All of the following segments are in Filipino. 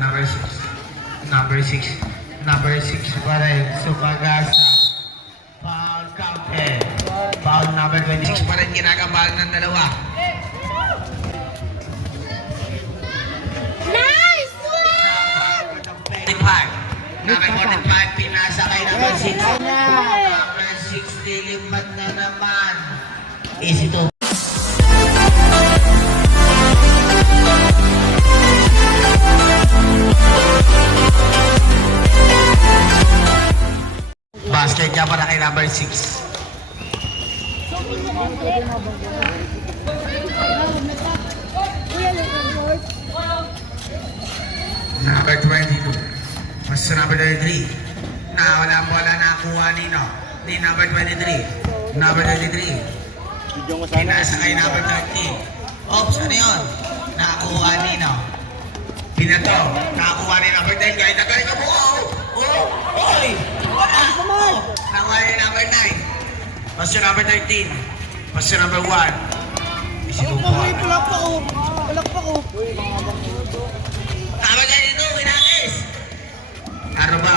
number 6. Number 6 pa rin. Supagasa. Foul counted. Foul number 26 pa rin. Ginagabahan ng dalawa. Nice one! Number 45, pinasa kay number 6. Number 6, dilipat na naman. Easy to. Basket niya para kay number 6. Number 22. Basta number 23. Wala nakuha ni number 23. Number 23. Pinasa kay number 13. Oops, ano yun? Nakakuha Pinato. Nakakuha ni number 10. Kahit nagkari ka mo. Oy! Wala! Nakakuha ni number 9. Basta number 13. Basta number 1. Isinukuha. Palakpak ko. Tama ka dito, Winakis! Ano ba?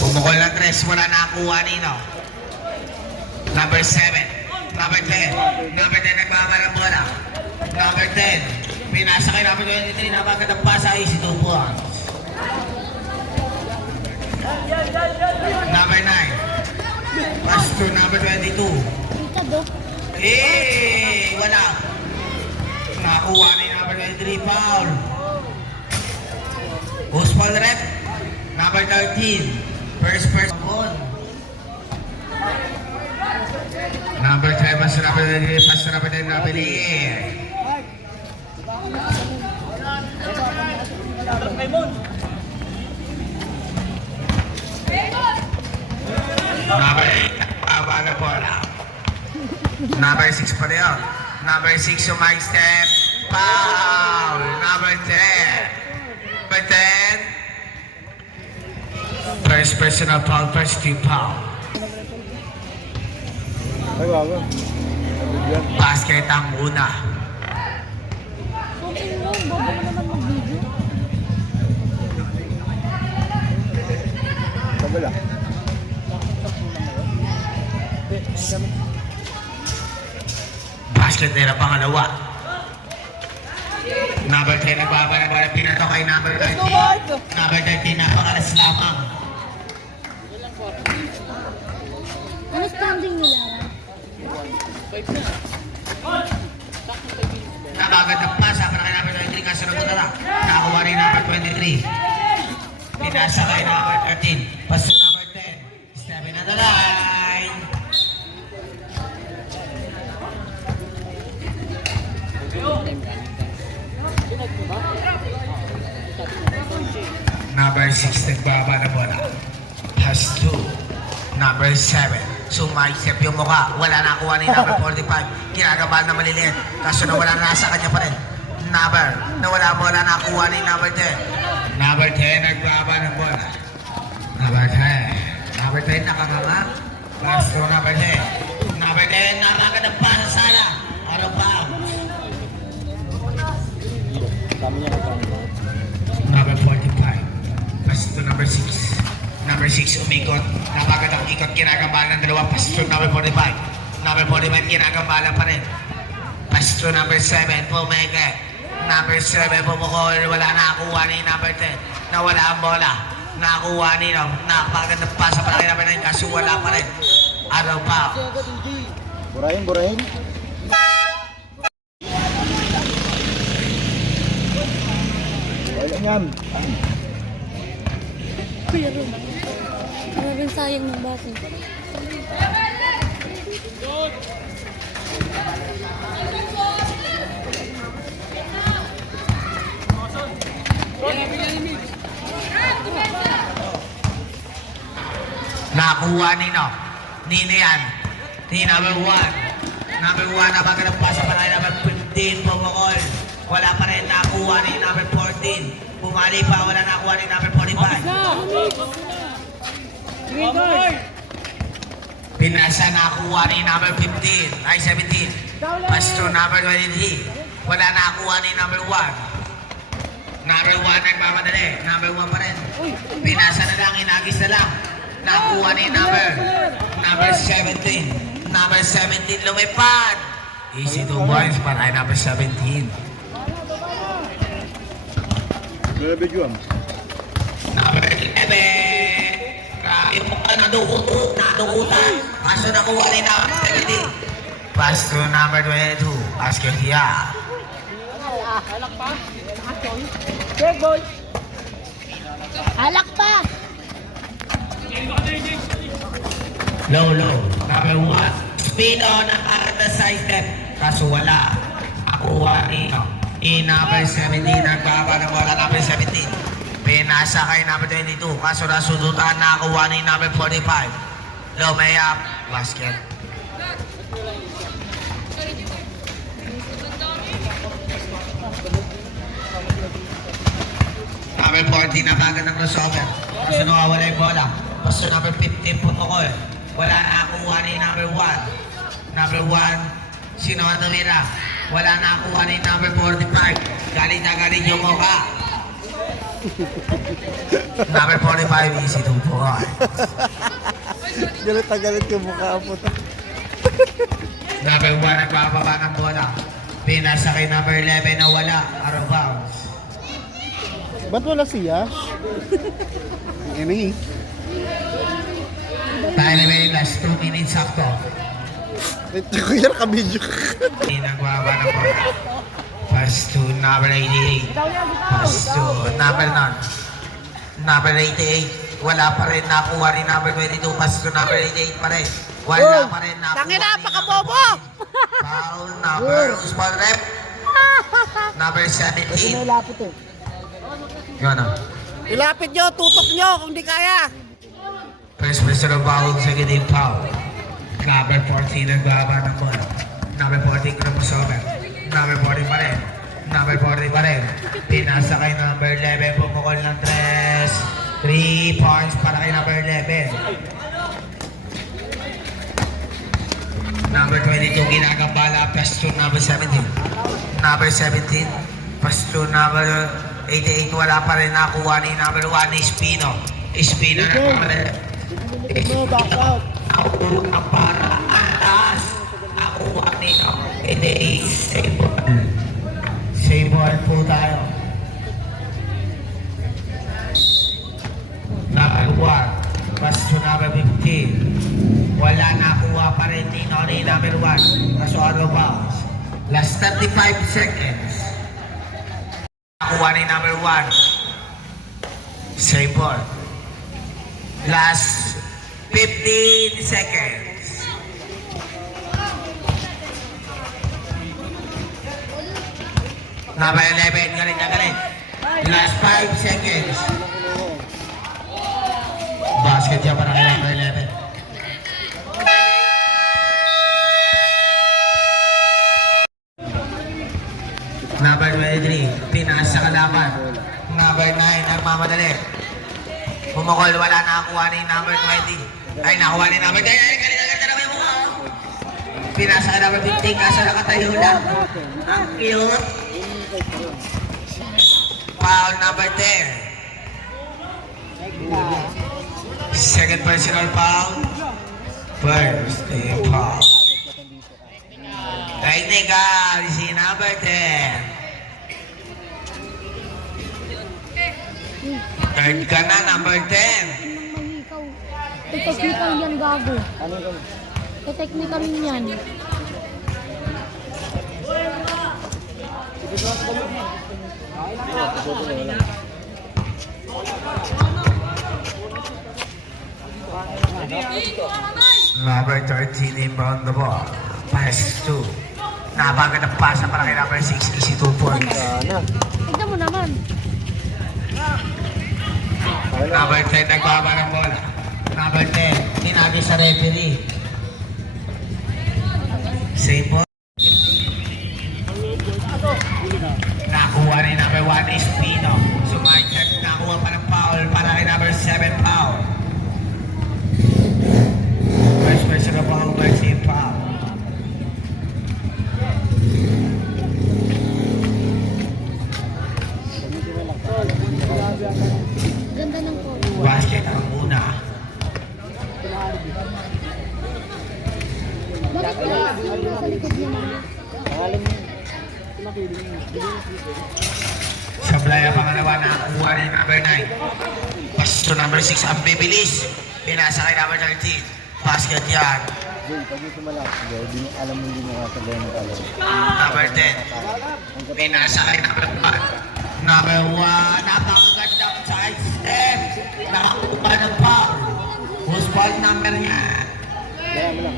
Bumukol ng 3, wala nakakuha nino. Number 7. Number 10. Number 10 nagbabalang bola. Number 10. Pinasa kay number 23 na magandang pasa ay si 2 points. Number 9. Pass to number 22. Wala. Nakakuha ni number 23, foul. Who's foul rep? Number 13. First goal. Number 10, pass to number 23, pass to number 10, number 8. Number 8, baba na bola. Number 6 pa rin. Number 6 yung step. Foul. Number 10. Number 10. First personal foul, first team foul. Basket ang una. Basket nila pangalawa. Number 10 nagbabala-bala. Pinato kay number 13. Number 13 napakalas lamang. Ano standing nila? Nabagad ng pasa para kay number 23. Kasunod mo na lang. Nakakuha rin number 23. Pinasa kay number 13. Paso number 10. Stepping on the line. Number 6 nagbaba na bola. Pass 2. Number 7. Sumaisip yung mukha. Wala na kuha ni number 45. Ginagabahan na maliliit. Kaso nawala na sa kanya pa rin. Nawala bola na kuha ni number 10. Number 10 nagbaba ng bola. Number 10. Number 10 nakanganga. Pass 2 number 10. Number 10 napagad ang pasa sana. Ano pa? Number 45. Pass to number 6. Number 6 umikot. Napagad ang ikot. Ginagabahan ng dalawa. Pass to number 45. Number 45 ginagabahan pa rin. Pass to number 7. Pumeke. Number 7 pumukol. Wala nakakuha ni number 10. Nawala ang bola. Nakakuha ni napagad ng pasa para kay number 9. Kaso wala pa rin. Araw pa. Burahin. Yan. Kuya Ron. Maraming sayang ng baso. Nakakuha Nino yan. Ni number 1. Number 1 na baga ng pasa pa rin number 15 pumukol. Wala pa rin nakakuha ni number 14. Bumali pa, wala nakakuha ni number 45. Pinasa nakuha ni number 15, ay 17. Pass to number 23. Wala nakuha ni number 1. Number 1 nagmamadali. Number 1 pa rin. Pinasa na lang, inagis na lang. Nakuha ni number 17. Number 17 lumipad. Easy 2 points para kay number 17. Number 11. Yung mukha nadukutan. Kaso nakuha ni number 17. Pass to number 22. Asketia. Alak pa! Low. Number 1. Spino ng karata side step. Kaso wala. Nakuha ni number 17. Nagbaba ng bola number 17. Pinasa kay number 22. Kaso nasudutan nakuha ni number 45. Low, may up. Basket. Number 40 na bagad ng crossover. Kaso nawawala yung bola. Kaso number 15 pumukol. Wala na nakuha ni number 1. Number 1, sino ang tumira? Wala na nakuha ni number 45. Galing na galing yung mukha. Number 45, easy to boy. Galit na galit yung mukha po. Number 1, nagbababa ng bola. Pinasa kay number 11 na wala. Out of bounds. Ba't wala siya? Emi. Tayo na may last 2 minutes sakto. Kuya, nakabidyo. Nagbababa ng bola. Pass to number 88. Pass to number 9. Number 88. Wala pa rin nakuha rin number 22. Pass to number 88 pa rin. Wala pa rin nakuha. Tangina, pakabobo! Foul number small rep. Number 17. Lapit eh. Yun o. Ilapit nyo, tutok nyo kung di kaya. First personal foul, second team foul. Number 14 nagbaba ng bola. Number 14 crossover. Number 40 pa rin. Number 40 pa rin. Pinasa kay number 11. Pumukol ng 3 points para kay number 11. Number 22 ginagambala. Pass to number 17. Number 17. Pass to number 88. Wala pa rin nakuha ni number 1 ni Espino. Espino na naman. Nakuha para atas. Nakuha ni Ede. Save ball. Save ball po tayo. Number 1. Pass to number 15. Wala nakuha pa rin ni number 1. Kaso ano ba? Last 35 seconds. Nakuha ni number 1. Save ball. Last 15 seconds. Number 11, galing na galing. Last 5 seconds. Basket siya para kay number 11. Number 23, pinasa kalaban. Number 9, nagmamadali. Pumukol, wala nakakuha ni number 20. Ay, nakuha ni number 10. Ay, galing na yung mukha. Pinasa ka number 15, kaso nakatayo lang. Ang cute. Foul number 10. Second personal foul. First team foul. Technical, si number 10. Third ka na, number 10. Ikaw. Technical yan, gago. Technical yan. Number 13 inbound the ball. Pass 2. Napagad ang pasa para kay number 6. Easy 2 points. Tignan mo naman. Number 10 nagbaba ng bola. Number 10, tinagi sa referee. Same ball. Nakuha ni number 1 Espino. Sumakit, nakuha pa ng foul para kay number 7 foul. Basket ang una. Bakit wala sino sa likod niya na? Sablay ang pangalawa na kuha ni number 9. Pasto number 6 ang bibilis. Pinasa kay number 13. Basket yan. Jay, pag ito malaki, di mo alam mo hindi mo kasabay ng alam. Number 10. Pinasa kay number 1. Number 1. Napakagandang side step. Nakakuha ng foul. Who's foul number niya? Kaya mo lang.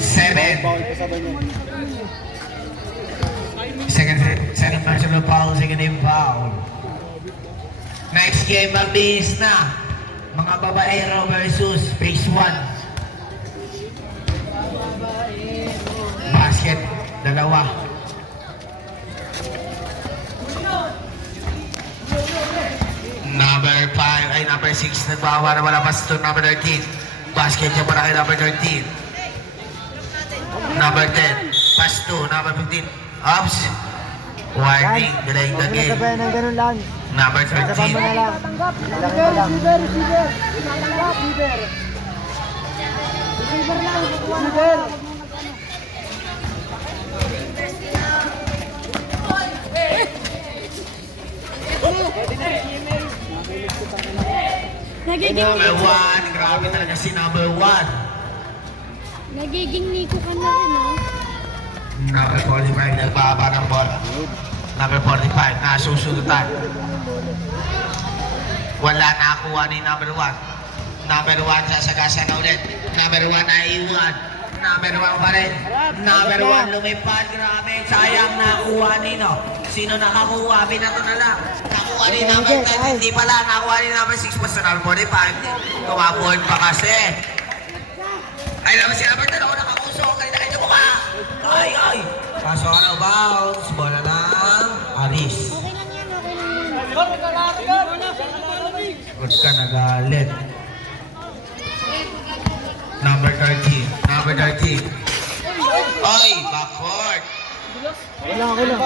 7. Bawal pa sabay niya. Second personal foul, second team foul. Next game, mabilis na. Mga babaero versus phase 1. Basket, dalawa. Number 5, ay number 6, nagbawa na wala pas to number 13. Basket niya para kay number 13. Number 10, pass to number 15. Ups. Warning, delaying the Huwag mo game. nasabayan ng ganun lang. Number Sabay mo na 13. lang. Alangin mo lang. Nagiging, Number 1, grabe talaga si number 1. nagiging Nico ka na rin, oh. Number 45, nagbaba ng bola. Number 45, nasusunutan. Wala nakakuha ni number 1. Number 1, sasagasa na ulit. Number 1, naiwan. Number 1 pa rin. Number 1, lumipad. Grabe, sayang nakuha nino. Sino nakakuha? Binato na lang. Nakuha ni number 10, hindi pala. Nakuha ni number 6, basta number 45. Tumaboard pa kasi. Ay naman si number 10, ako nakapuso. Kanina kayo mukha. Ay, ay. Kaso ano, bounce. Bola ng Aris. Okay lang yan, okay lang yan. Huwag ka nagalit. Number 13. Number 13. Ay, backcourt. Wala ako lang.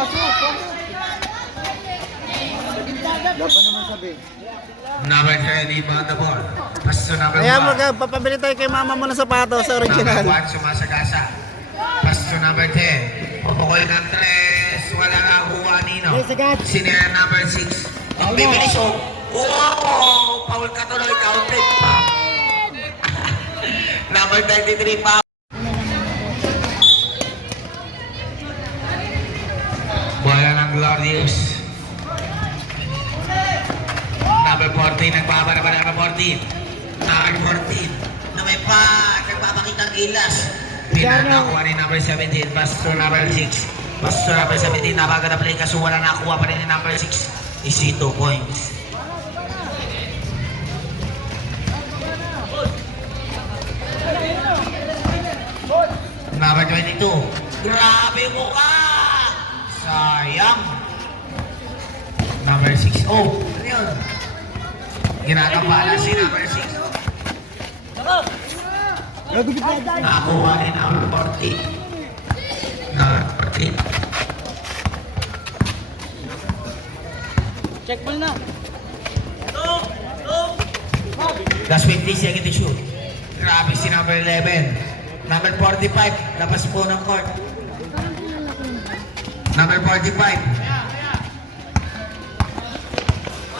Wala pa naman sabi. Number 10, rebound the ball. Pasto number 1. Kaya mo, papabili tayo kay mama mo ng sapatos sa Number original. 1, sumasagasa. Pasto number 10. Pupukol ng 3. Wala na kuha nino. Yes, agad. Sino yung number 6? Ang bibilis oh. Wow! Foul ka tuloy. Counted pa. Number 33 pa. Bola ng Glorious. Number 14, nagbaba na ba number 14? Number 14, lumipad, nagpapakita ang ilas. Pinanakuha ni number 17, Pastor number 6. Pastor number 17, nabaga na play kaso wala nakuha pa rin ni number 6. Easy 2 points. Number 22, grabe mo ka! Sayang. Number 6. Oh, ano yun? Ginagambala si number 6. Nagugit na. Nakakuha ni number 14. Number 14. Check ball na. Last 50 seconds to shoot. Grabe si number 11. Number 45. Labas po ng court. Parang kilala ko yun. Number 45.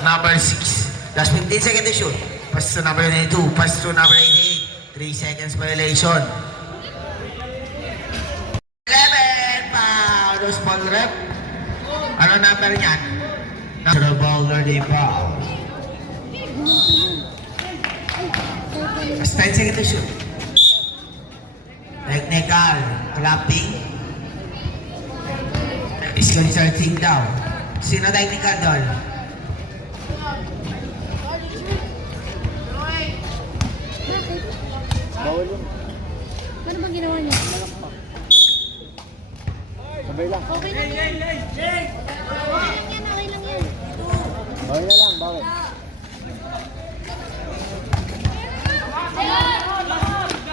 Number 6. Last 15 seconds to shoot. Pass to number 92. Pass to number 88. 3 seconds violation. 11. Foul. Those ball rep. Ano number niyan? Number ball learning foul. Last 10 seconds to shoot. Technical. Clapping. Is consulting daw. Sino technical doon? Bakit? Bawal yun. Ano bang ginawa niya? Sabay lang. Okay lang yan. Okay lang yan, okay lang yan. Bawal na lang, bawal.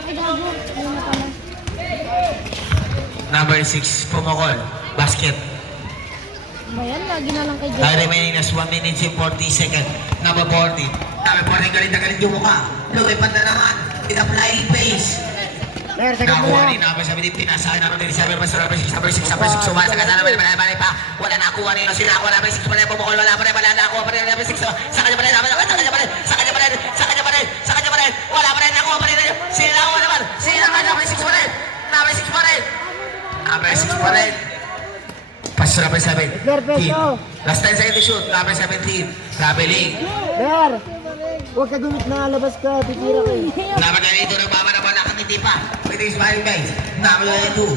Ay, gago. Ayun na pala. Number 6, pumukol. Basket. Ba yan? Lagi na lang kay Time Jay. remaining as 1 minute and 40 seconds. Number 40. Number 14, galit na galit yung mukha. Lumipad na naman. With a flying face. Nakuha ni number 17, pinasahin number 27, number 6, number 6, number 6, sumasa ka na naman, balik pa. Wala nakuha nino, sinakuha number 6 pa rin, bumukol, wala pa rin, nakuha pa rin, number 6, sa kanya pa rin, sa kanya pa rin, sa kanya pa rin, sa kanya pa rin, sa kanya pa rin, wala pa rin, nakuha pa rin, sinakuha naman, sinakuha number 6 pa rin, number 6 pa rin, number 6 pa rin. Pass number 7, last 10 seconds to shoot, number 17, traveling. Ber! Huwag ka gumit na, labas ka, titira ka eh. Number 22, nagbaba na ba, nakangiti pa. Pwede yung smiling guys. Number 22,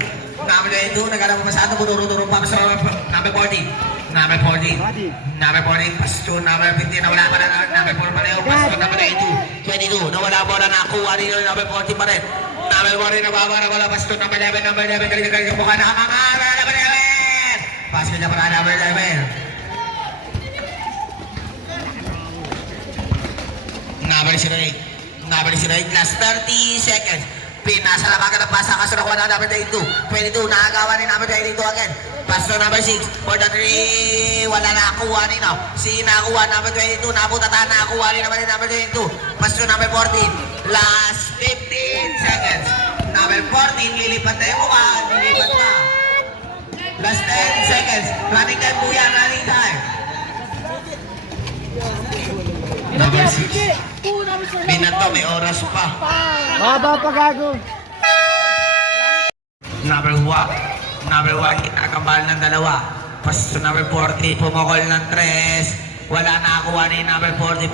nagkala mo masado, turong pa sa number 14. Number 14, number 14, pasto, number 15, nawala pa na, number 4 pa rin, pasto, number 22, nawala po na nakuha nila, number 14 pa rin. Number 14, nagbaba na wala, pasto, number 11, galing yung mukha, nakakangara, number 11! Pasto niya para number 11. Number 08, last 30 seconds. Pinasa na baga ng pasa, kaso nakuha na number 22. 22, nakagawa ni number 22 again. Pass to number 6, for the 3, wala nakuha ni no. Si nakuha number 22, nabutatan nakuha ni naman ni number 22. Pass to number 14, last 15 seconds. Number 14, lilipat na yung mukha, lilipat pa. Last 10 seconds, running time po yan, running time. Number 6. Binato, may oras pa. Baba pa gago. Number 1, kinakambal ng dalawa. Pass to number 40, pumukol ng 3. Wala na nakuha ni number 45.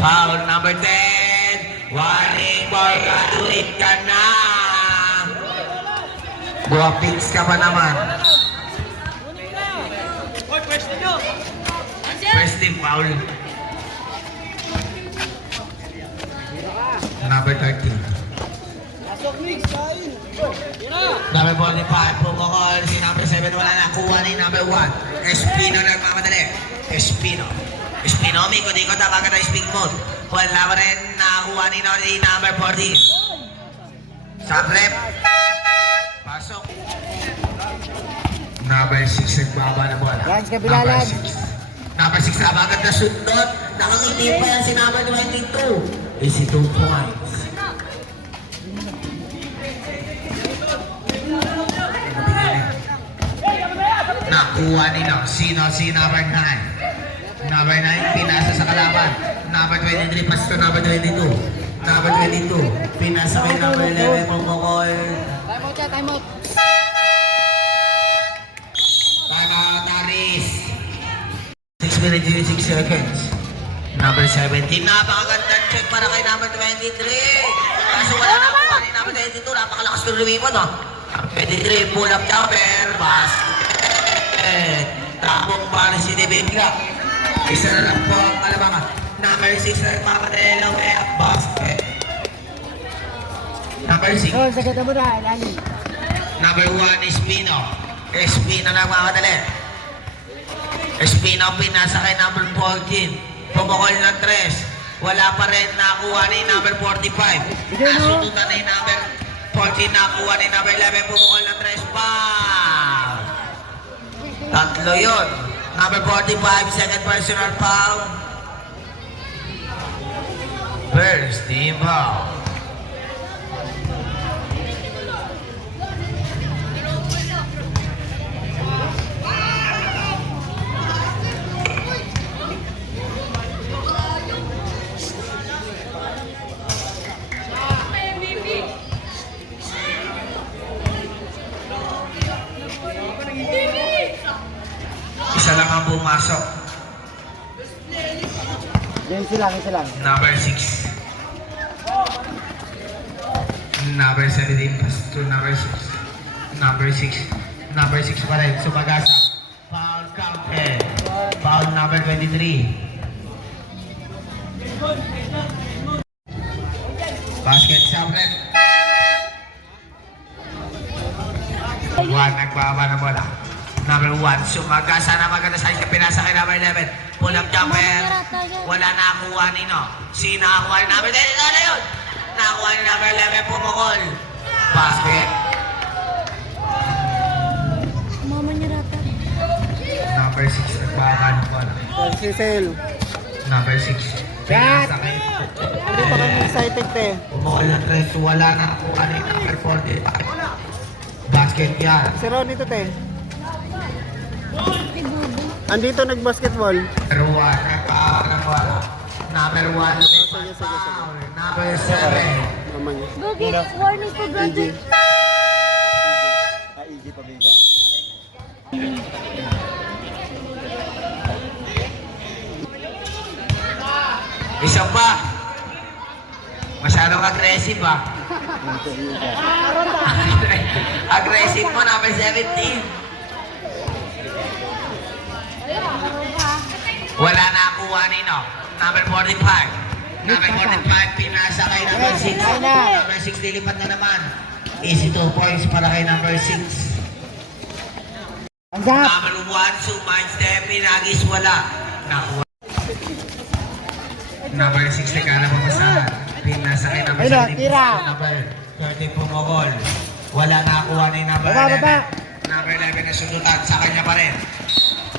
Foul number 10. Warning ball, graduate ka na. Buwapins ka pa naman. First team foul. Number 13. Number 45, pumukol. Si number 7, wala na kuha ni number 1. Espino nagmamadali. Espino, umikot-ikot ang mga na speak mode. Wala pa rin nakakuha ni number 14. Sabrep. Pasok. Number 6, nagbaba na bola. Lance, kabila, Lance. Number 6, agad na sundot. Nakangiti pa yan si number 22. Is 2 points. Nakuha ni no. Sino si number 9? Number 9, pinasa sa kalaban. Number 23, pass to number 22. Number 22, pinasa kay number 11, pumukol. Time out. Taris. 6 minutes and 6 seconds. Number 17, napakagandang check para kay number 23. Kaso wala na kuha ni number 22, napakalakas ng lumipad, no? 23, pull up jumper, basket. Tapong para si Debenga. Isa na lang po ang kalabangan. Number 6 na nagpapadala ng basket. Number 6. Oh, sagad mo na, Lani. Number 1, Espino. Espino nagpapadala. Espino pinasa kay number 14. Pumukol ng 3. Wala pa rin nakuha ni number 45. Nasunutan ni number 14. Nakuha ni number 11. Pumukol ng 3 pa. Tatlo yun. Number 45, second personal foul. First team foul. Isa lang ang pumasok. Isa lang. Number 6. Number 17 pass to number 6. Number 6 pa rin. Sumagasa. Foul counted. Foul number 23. Basket sa red. 1, nagbaba na bola. Number 1, sumagasa na maganda sa isang pinasa kay number 11. Pull up jumper. Wala nakakuha ni no. Si nakakuha ni number 10. Na yun. Nakakuha ni number 11. Pumukol. Basket. Mama niya rata. Number 6, nagbaba na bola. Si Sale. Number 6. Pinasa kay Hindi pa kami excited, te. Umukol ng 3. Wala na ako kanina. Number 45. Basket yan. Si Ronnie to, te. Si Bubo. Andito nag-basketball. Number 1. Nagpaalang wala. Number 1. Sige, sige. Number 7. Naman niya. Bugi, warning po, brother. EG pa, Biga? Isa pa. Masyadong aggressive ah. Aggressive mo, number 17. Wala na kuha nino. Number 45. Number 45, pinasa kay number 6. Number 6, dilipat na naman. Easy 2 points para kay number 6. Number 1, Sumay Step, Pinagis, wala. Nakuha. Number 6, nagkala pamasahan. Pinasa kay number 17. Number 30, Pumogol. Wala nakuha ni number 11. Number 11, nasundutan. Sa kanya pa rin.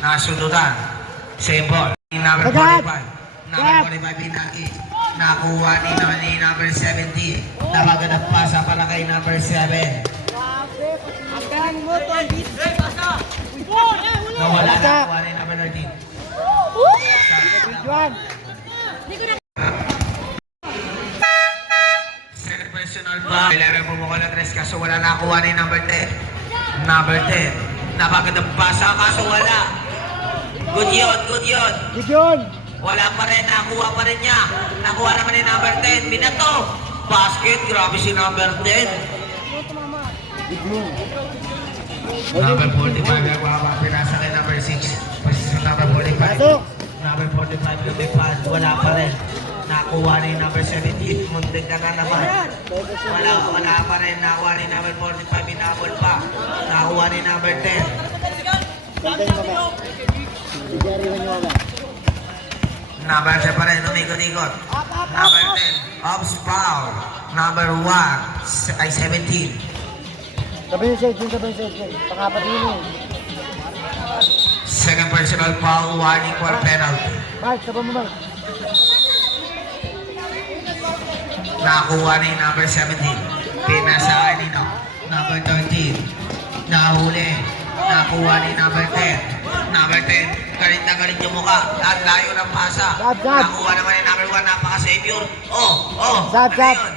Nasundutan. Same ball. Number 45. Number 45, Pinagis. Nakuha ni number 17. Nabaganap pasa para kay number 7. Nawala na kuha ni number 13. Second personal ba? 11 pumukol na 3 kaso wala na kuha ni number 10. Number 10. Nabaganap pasa kaso wala. Good yun, good yun. Good yun! Wala pa rin, nakuha pa rin niya. Nakuha naman ni number 10. Binato. Basket, grabe si number 10. Number 45, nakuha pa. Pinasa kay number 6. Pasisyon number 45. Number 45, lumipad. Wala pa rin. Nakuha ni number 17. Muntik ka na naman. Wala pa rin. Nakuha ni number 45. Binabol pa. Nakuha ni number 10. Number 10 pa rin, umikot-ikot. Number 10, Ops Foul. Number 1, ay 17. Sabi yung side. Pangapat yun eh. Second personal foul, warning for penalty. Mike, sabang mo, Mike. Nakuha ni number 17. Pinasa kay nino. Number 13. Nahuli. Nakuha ni number 10. Number 10, galit na galit yung mukha. At layo ng pasa. Nakuha naman ni number 1, napaka-savior. Zap. Ano yun?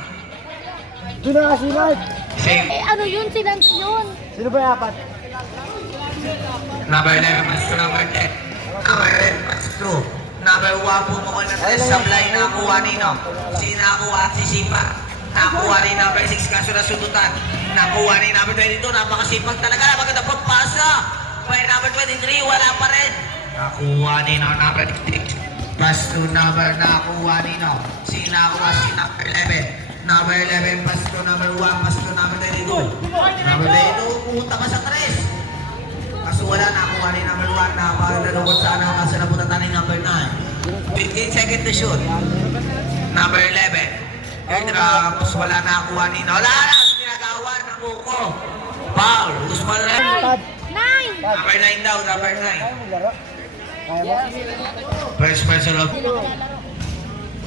Doon na kasi, Mike. Save. Ano yun? Silence yun. Sino ba yung apat? Number 11, pass to number 10. Number 10, pass to. Number 1, pumukol na 3 sa blind. Nakuha nino. Nakuha at si Sipa. Nakuha ni number 6, kaso nasundutan. Nakuha ni number 22, napakasipag talaga. Napaganda pagpasa. By number 23, wala pa rin. Nakuha ni number 6. Pass to number, nakuha ni Nakuha si number 11. Number 11, pass to number 1, pass to number 22. Number 22, pumunta pa sa 3. Kaso wala, nakuha ni number 1. Napakalulungkot sana kasi napunta ni number 9. 15 seconds to shoot. Number 11. Airdrops, wala nakuha ni Wala na, ginagawa ng buko. Foul, Usman rin. 9. Number 9 daw, number 9. Laro. Kaya mo? First person of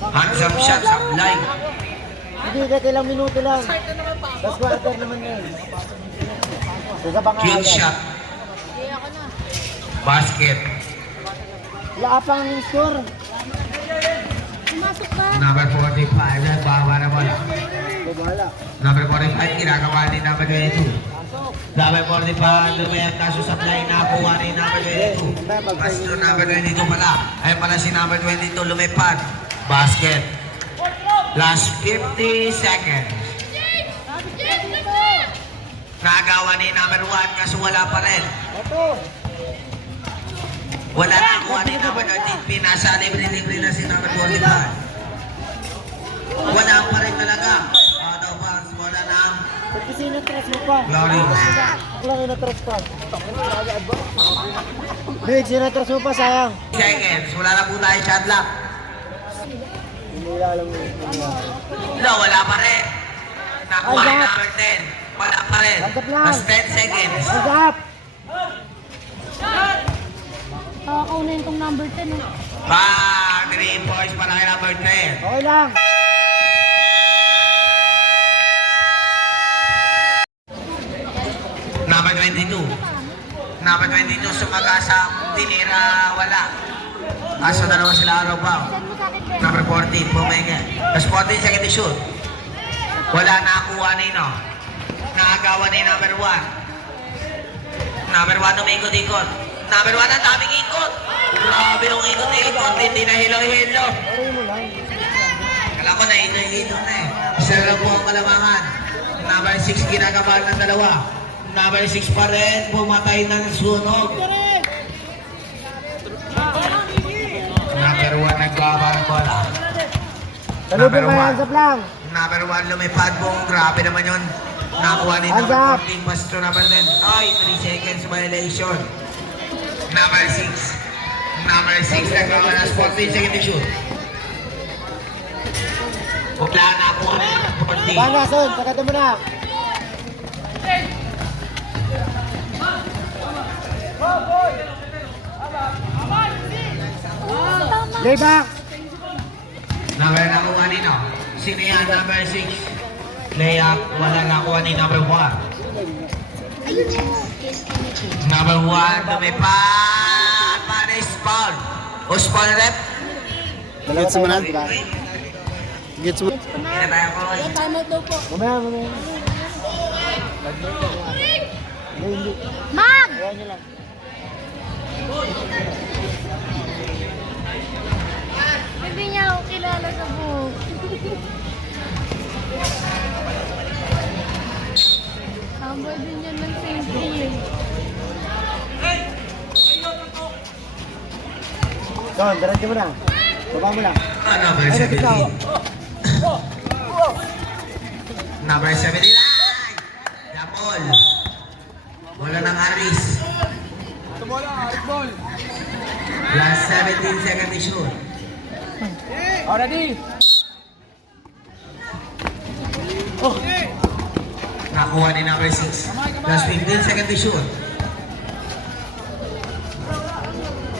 handsome shot sa blind. Hindi, ilang minuto lang. Last quarter naman yun. Sa pangalan. Cute shot. Basket. Wala pang score. Pumasok ka. Number 45, nagbawa na wala. Bahala. Number 45, ginagawa ni number 22. Number 45, lumayang kaso sa blind, nakuha ni number 22. Pass to number 22 pala. Ayun pala si number 22, lumipad. Basket. Last 50 seconds. Nagawa ni number 1, kaso wala pa rin. Ito. Wala na kuha ni number 13. Pinasa, libre-libre na si number 45. Wala pa rin talaga. Out of bounds, wala na. Pati sinatras mo pa. Glory. Ako lang inatras pa. Big, sinatras mo pa, sayang. Seconds, wala na po tayo shot clock. Hindi alam mo. No, wala pa rin. Nakuha ni number 10. Wala pa rin. Mas 10 seconds. Hands up! Nakakaunayin tong number 10. Bang! 3 Sakay lang. Number 22. Number 22 sumagasang tinira, wala. Kaso dalawa sila araw pa. Number 14, pumenga. Tapos 14, second to shoot. Wala nakakuha nino. Nakagawa ni number 1. Number 1 umikot-ikot. Number 1 ang daming ikot. Grabe yung ikot-ikot. Hindi na hilo-hilo. Pare mo lang. Kala ko na hilo-hilo na eh. Isa lang po ang kalamangan. Number 6 ginagawa ng dalawa. Number 6 pa rin. Pumatay ng sunog. Number 1 nagbawa ng bola. Salubong ka, hands up lang. Number 1 lumipad mo. Grabe naman yun. Nakuha ni Hands number up. 14. Pasto number 10. Ay, 3 seconds violation. Number 6. Number 6 nagbawa ng 14 second to shoot. Wala nakuha ni number 14. Bana, Son. Pagkata mo na. Layback. Number nakuha ni no. Sino yan? Number 6. Layup. Wala nakuha ni number 1. Number 1. Lumipad. Panis foul. O spawn rep. Gets mo na, diba? Gets mo. Hindi na tayo ko. Tama daw po. Mamaya. Hindi. Mag! Kaya nyo lang. Hindi niya ako kilala sa buhok. Tambay din yan ng safety eh. Son, diretso mo na. Baba mo lang. Number Ay, 17. ikaw. Number 79. Yapol. Bola ng Aris. Last 17 second to shoot. Already. Nakuha ni number 6. Last 15 second to shoot.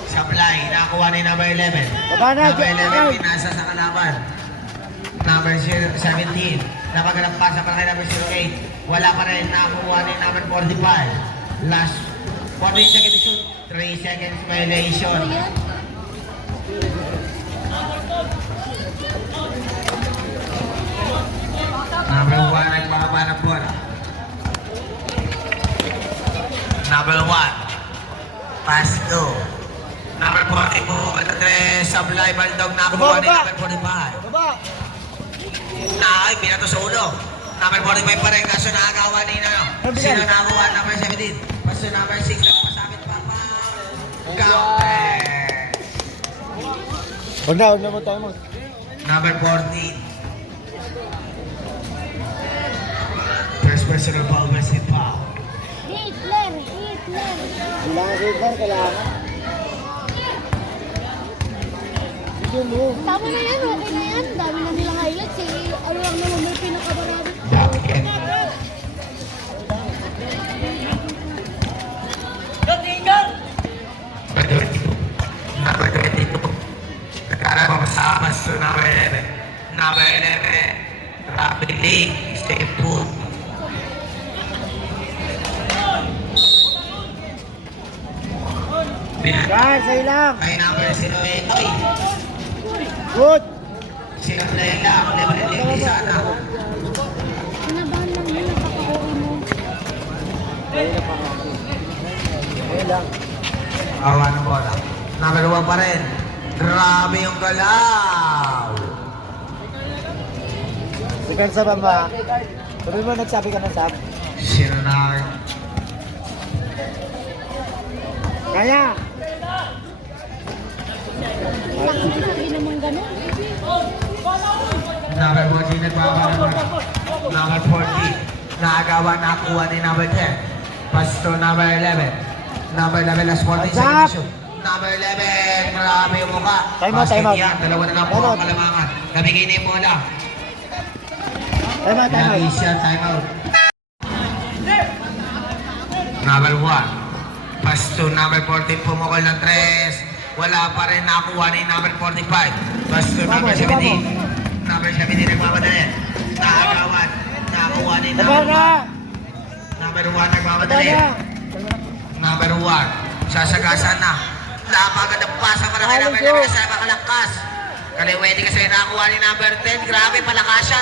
Supply. Nakuha ni number 11. Baba na, Number 11 Jay. pinasa sa kalaban. Number 17. Napaganap pa sa kay number 08. Wala pa rin nakuha ni number 45. Last 14 second to shoot. 3 seconds violation. Ano yan? Number 1 nagbaba ng bola. Number 1. Pass to. Number 40 po. Andres Sablay Baldog nakuha ni number 45. Baba. Ay, binato sa ulo. Number 45 pa rin kaso nakagawa ni ano. Sino nakakuha? Number 17. Paso number 6 nagpasabit pa pa. Gampe. Huwag na mo tayo mo. Number 14. First personal foul, Wesley Pao. Hitler! Kailangan. Hindi mo. Tama na yan, okay na yan. Dami na nilang highlights eh. Ano lang naman may pinakabarado. Bakit? Number 22. Nagkaroon mo sa Paso number 11. Number 11. Rapid League. Stay put. Yan, sa'yo lang. Kay number 08. Ay, Good. sino na yun lang? Libre sana. Sinabahan lang yun, napaka-okay mo. Ayun lang. Awa ng bola. Number 1 pa rin. Grabe yung galaw. Depensa ba ba? Sabi mo, nagsabi ka ng sab. Sino na? Kaya. Lagi naman ganun. Number 14 nagbabago. Number 14. Nakagawa nakuha ni number 10. Pasto number 11. Number 11 last 40 What's second up? shoot. Number 11. Grabe yung mukha. Time out, Basket time out. yan. Dalawa na lang po Time ang out. kalamangan. Nabigay na yung bola. Time out. Lagi siya time out. Number 1. Pasto number 14 pumukol ng 3. Wala pa rin nakuha ni number 45. Pasto number 17. Number 17 nagmamadali. Nakagawan. Nakakuha ni Baba na! number 1 nagmamadali. Baba na! Number 1. Sasagasan na. Napagad ang pasa para kay number 9 sa makalangkas. Kaliwede kasi nakakuha ni number 10. Grabe palakas siya.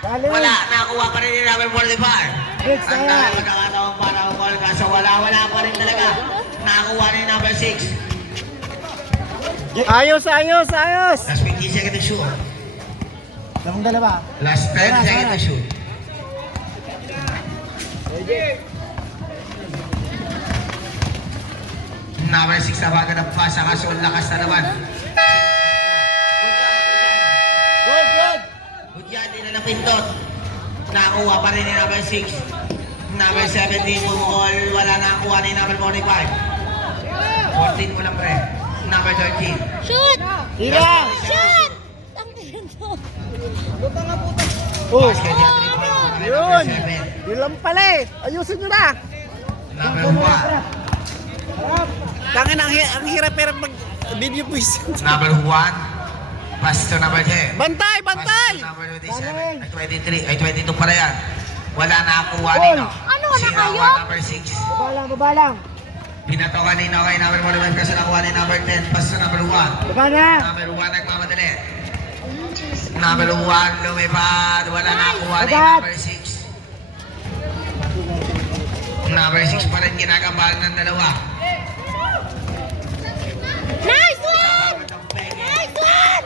Dali! Wala. Nakakuha pa rin ni number 45. Next, Ang kaya. dami pagkakataon para ako kaso wala pa rin talaga. Nakakuha ni number 6. Ayos, ayos, ayos! Last 15 seconds to shoot. Damang dalawa. Last 10 Sana, seconds sana. to shoot. Number 6 na bagad ang pasa kaso ang lakas na naman. Good, good! Good yan, di na napindot. Nakakuha pa rin ni number 6. Number 17 to all. Wala nakakuha ni number 45. 14 mo lang pre. Number 13. Shoot! Tira! Shoot! Ang ito. Oh! Basket yan, 3 point. Number Yun! 7. Yun lang pala eh! Ayusin nyo na! Number 1. Tangin, ang hirap-hirap mag-video quiz. Number 1. Pass to number 10. Bantay! Bantay! Pass to number 27. Ay 23. Ay 22 para yan. Wala nakakuha ni no. Ano, Sino nakayo? nakuha number 6? Baba lang, baba lang! Binato kanino kay number 41 kasi nakuha ni number 10. Pass to number 1. Baba na! Number 1 nagmamadali. Number 1 lumipad. Wala nakakuha ni Agad! number 6. Number 6 pa rin ginagabahan ng dalawa. Nice one! Nice one!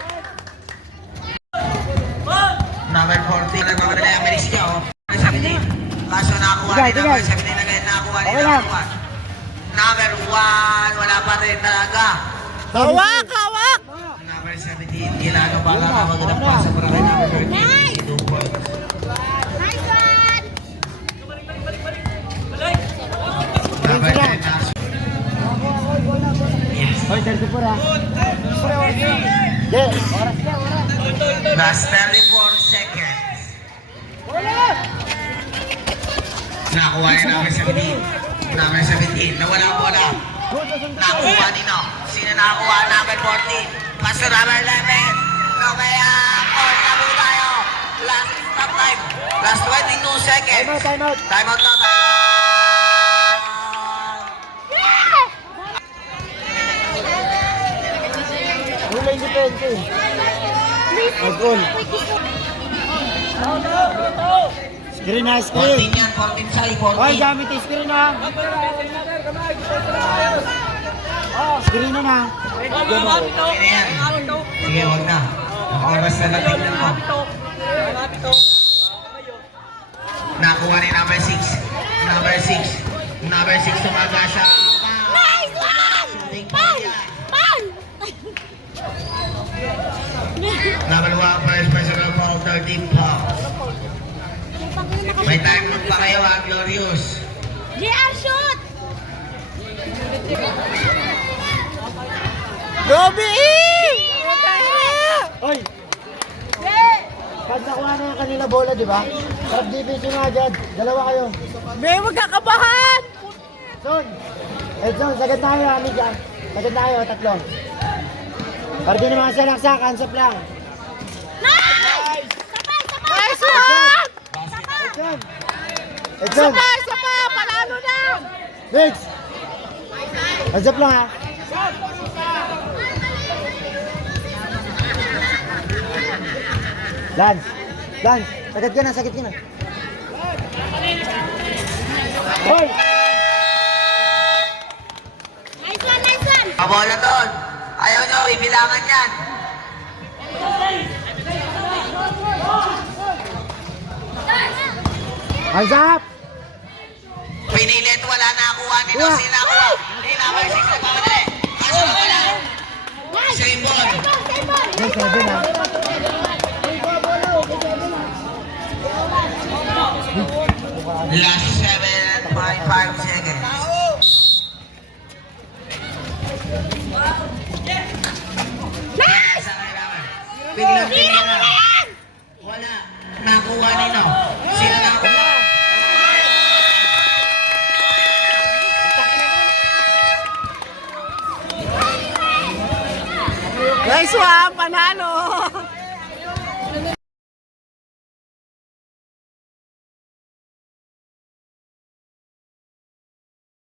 Number 14 nagmamadali ang Merisca. Number 17. Kaso nakakuha ni Tigay, number tigay. 17 agad. Nakakuha ni Okay lang. number 1. Number 1. Wala pa rin talaga. Hawak! Hawak! Number 17. Ginagabahan ng magandang pasa para kay number 13. Nice! 2 points. Nice one! Number 10 na. Yes. Hoy, 34 ha. Yes. Oras na, oras. Last 34 seconds. Nakuha ni number 17. Number 17. Nawala ang bola. Nakuha ni no. Sino nakakuha? Number 14. Pass to number 11. No kaya. Or kami tayo. Last stop time. Last 22 seconds. Time out, time out. Time out na tayo. Hula yung defense eh. Mag-goal. Screen na, screen. 14 yan. 14 sa'yo. Hoy, 14. gamit yung screen ha. Screen na na. Okay na yan. Sige, huwag na. Ang oras na natignan mo. Nakuha ni number 6. Number 6. Number 6 tumaga siya. Nice one! Shooting Pan! ball yan. Pan! Number 1 first personal foul, 13 fouls. May time limit pa kayo ha, Glorious. JR, shoot! Robby! Hoy! Pag nakuha na yung kanila bola, di ba? Sarap defense yung agad. Dalawa kayo. May magkakabahan! Son! Son, sagad tayo, amin dyan. Sagad tayo, tatlo. Para di naman salaksak, hands up lang. Nice! Sabay, sabay! Nice one! Son! Son! Isa pa! Panalo na! Next! Hands up lang ha. Lance! Lance! Sagad ka na, sagad ka na. Hoy! Nice one, nice one! Pabola doon. Ayaw nyo, ibilangan yan. Hands up! Pinilit, wala na kuha ni Dos. Sino nakuha? Ni number 6 na pamadali. Kaso wala. Nice! Same ball. Same ball! Next, 7 ha. Last 7.5 seconds. Nice! Biglang Tira mo na yan! wala. Nakuha ni no. Sino nakuha? Nice one! Panalo!